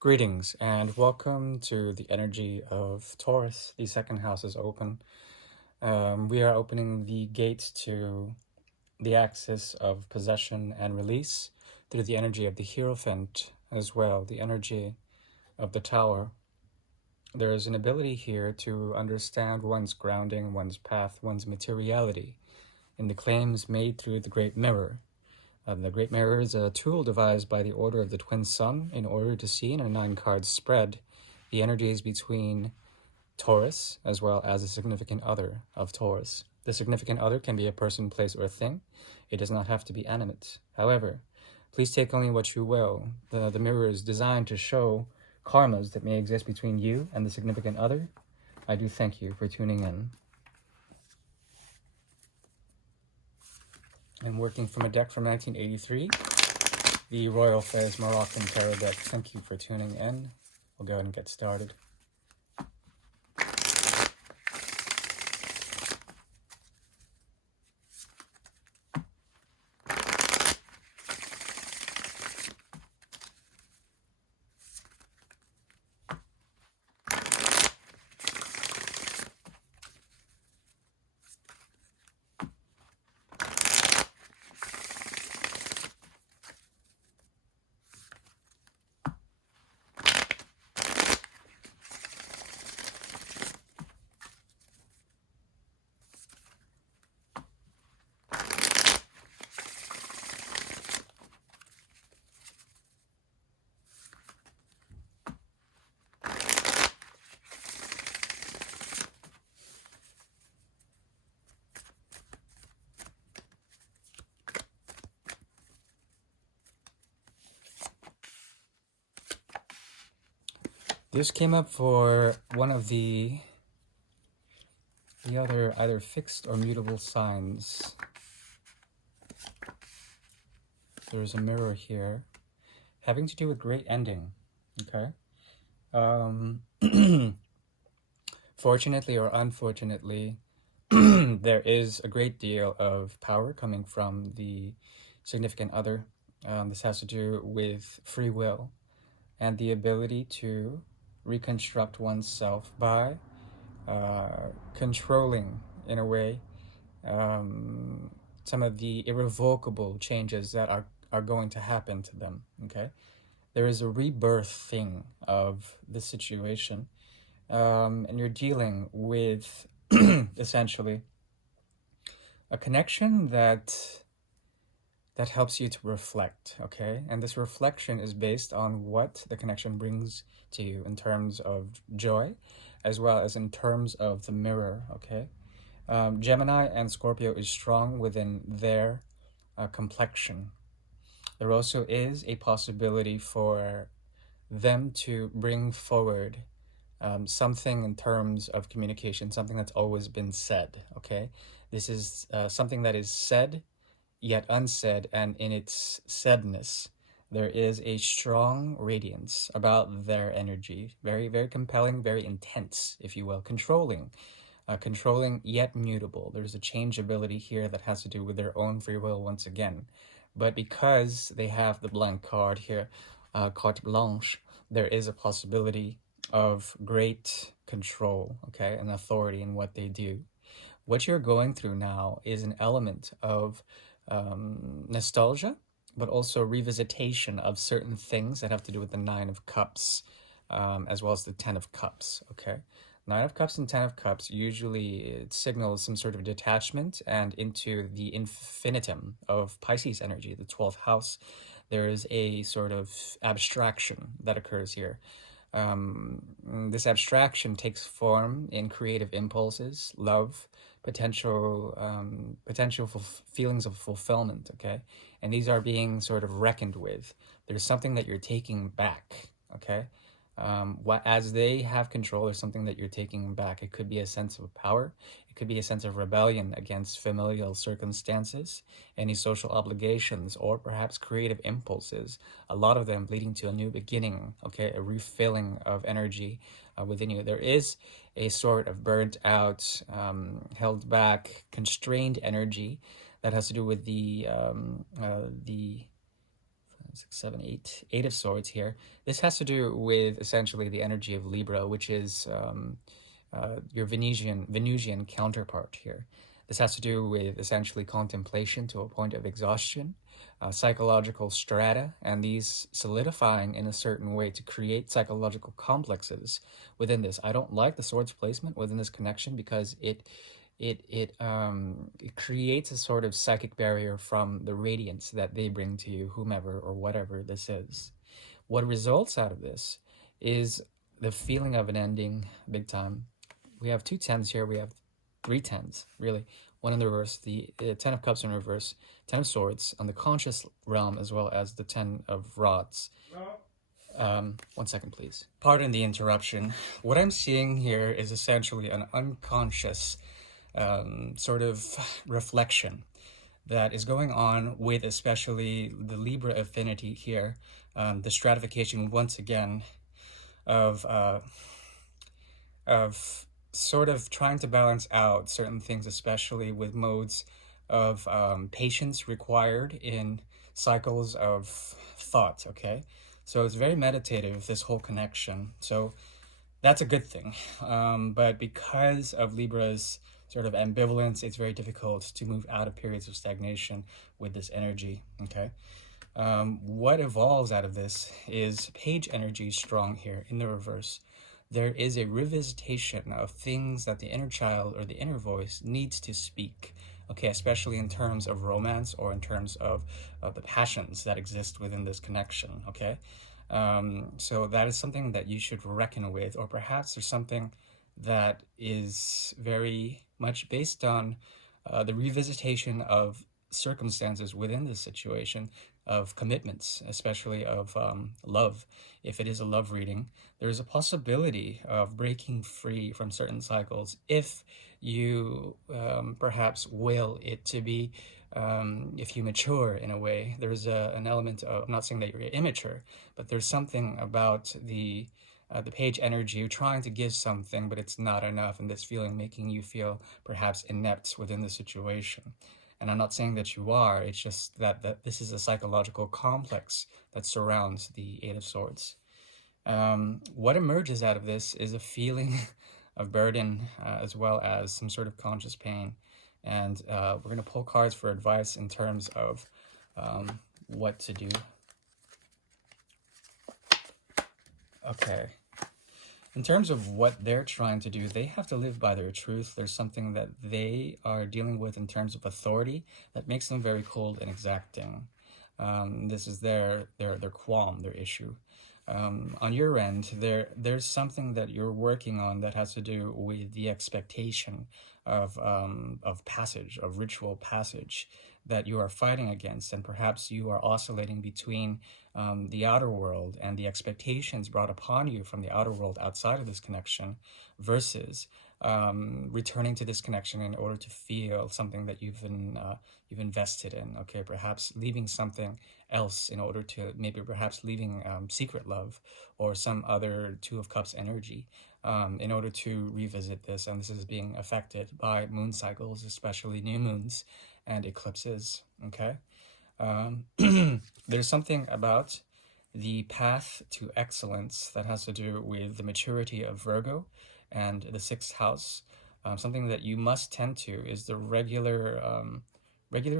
Greetings and welcome to the energy of Taurus. The second house is open. We are opening the gates to the axis of possession and release through the energy of the Hierophant as well, the energy of the Tower. There is an ability here to understand one's grounding, one's path, one's materiality in the claims made through the Great Mirror. The Great Mirror is a tool devised by the Order of the Twin Sun in order to see in a 9-card spread the energies between Taurus as well as a significant other of Taurus. The significant other can be a person, place, or thing. It does not have to be animate. However, please take only what you will. The mirror is designed to show karmas that may exist between you and the significant other. I do thank you for tuning in. I'm working from a deck from 1983, the Royal Fez Moroccan Tarot deck. Thank you for tuning in. We'll go ahead and get started. This came up for one of the other either fixed or mutable signs. There's a mirror here having to do with great ending, okay? Fortunately or unfortunately, there is a great deal of power coming from the significant other. This has to do with free will and the ability to reconstruct oneself by controlling, in a way, some of the irrevocable changes that are going to happen to them, okay? There is a rebirthing of the situation, and you're dealing with, essentially, a connection that helps you to reflect, okay? And this reflection is based on what the connection brings to you in terms of joy, as well as in terms of the mirror, okay? Gemini and Scorpio is strong within their complexion. There also is a possibility for them to bring forward something in terms of communication, something that's always been said, okay? This is something that is said yet unsaid, and in its saidness, there is a strong radiance about their energy. Very, very compelling, very intense, if you will, controlling yet mutable. There's a changeability here that has to do with their own free will once again. But because they have the blank card here, carte blanche, there is a possibility of great control, okay, and authority in what they do. What you're going through now is an element of nostalgia, but also revisitation of certain things that have to do with the Nine of Cups, as well as the Ten of Cups, okay? Nine of Cups and Ten of Cups, usually it signals some sort of detachment and into the infinitum of Pisces energy, the 12th house. There is a sort of abstraction that occurs here. This abstraction takes form in creative impulses, love, potential feelings of fulfillment, okay? And these are being sort of reckoned with. There's something that you're taking back, okay? As they have control, there's something that you're taking back. It could be a sense of power. It could be a sense of rebellion against familial circumstances, any social obligations, or perhaps creative impulses. A lot of them leading to a new beginning, okay, a refilling of energy within you. There is a sort of burnt out, held back, constrained energy that has to do with the 6, 7, 8, 8 of Swords here. This has to do with essentially the energy of Libra, which is your Venusian counterpart here. This has to do with essentially contemplation to a point of exhaustion, psychological strata, and these solidifying in a certain way to create psychological complexes within this. I don't like the swords placement within this connection because it creates a sort of psychic barrier from the radiance that they bring to you, whomever or whatever this is. What results out of this is the feeling of an ending, big time. We have 2 10s here. We have 3 10s, really. One in the reverse, the 10 of Cups in reverse, 10 of Swords on the conscious realm, as well as the 10 of Rods. 1 second, please. Pardon the interruption. What I'm seeing here is essentially an unconscious sort of reflection that is going on with especially the Libra affinity here, the stratification once again of sort of trying to balance out certain things, especially with modes of patience required in cycles of thought, okay? So it's very meditative, this whole connection. So that's a good thing. But because of Libra's sort of ambivalence, it's very difficult to move out of periods of stagnation with this energy, okay? What evolves out of this is page energy strong here in the reverse. There is a revisitation of things that the inner child or the inner voice needs to speak, okay, especially in terms of romance or in terms of the passions that exist within this connection, okay? So that is something that you should reckon with, or perhaps there's something that is very much based on the revisitation of circumstances within this situation, of commitments, especially of love. If it is a love reading, there is a possibility of breaking free from certain cycles if you perhaps will it to be, if you mature in a way. There's an element of, I'm not saying that you're immature, but there's something about the page energy, you're trying to give something, but it's not enough, and this feeling making you feel perhaps inept within the situation. And I'm not saying that you are, it's just that this is a psychological complex that surrounds the 8 of Swords. What emerges out of this is a feeling of burden, as well as some sort of conscious pain. And we're going to pull cards for advice in terms of what to do. Okay. In terms of what they're trying to do, they have to live by their truth. There's something that they are dealing with in terms of authority that makes them very cold and exacting. This is their qualm, their issue. On your end, there's something that you're working on that has to do with the expectation of passage, of ritual passage, that you are fighting against, and perhaps you are oscillating between the outer world and the expectations brought upon you from the outer world outside of this connection versus returning to this connection in order to feel something that you've invested in, okay? Perhaps leaving something else in order to, maybe perhaps leaving secret love or some other 2 of Cups energy in order to revisit this. And this is being affected by moon cycles, especially new moons and eclipses, okay? There's something about the path to excellence that has to do with the maturity of Virgo and the 6th house. Something that you must tend to is the regular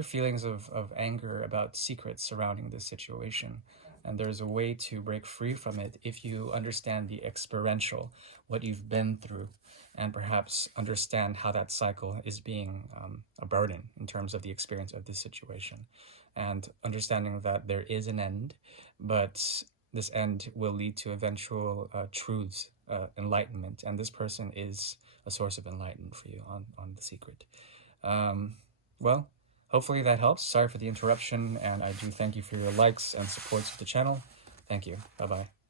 feelings of anger about secrets surrounding this situation. And there's a way to break free from it if you understand the experiential, what you've been through, and perhaps understand how that cycle is being a burden in terms of the experience of this situation. And understanding that there is an end, but this end will lead to eventual truths, enlightenment, and this person is a source of enlightenment for you on the secret. Well, hopefully that helps. Sorry for the interruption, and I do thank you for your likes and supports of the channel. Thank you. Bye-bye.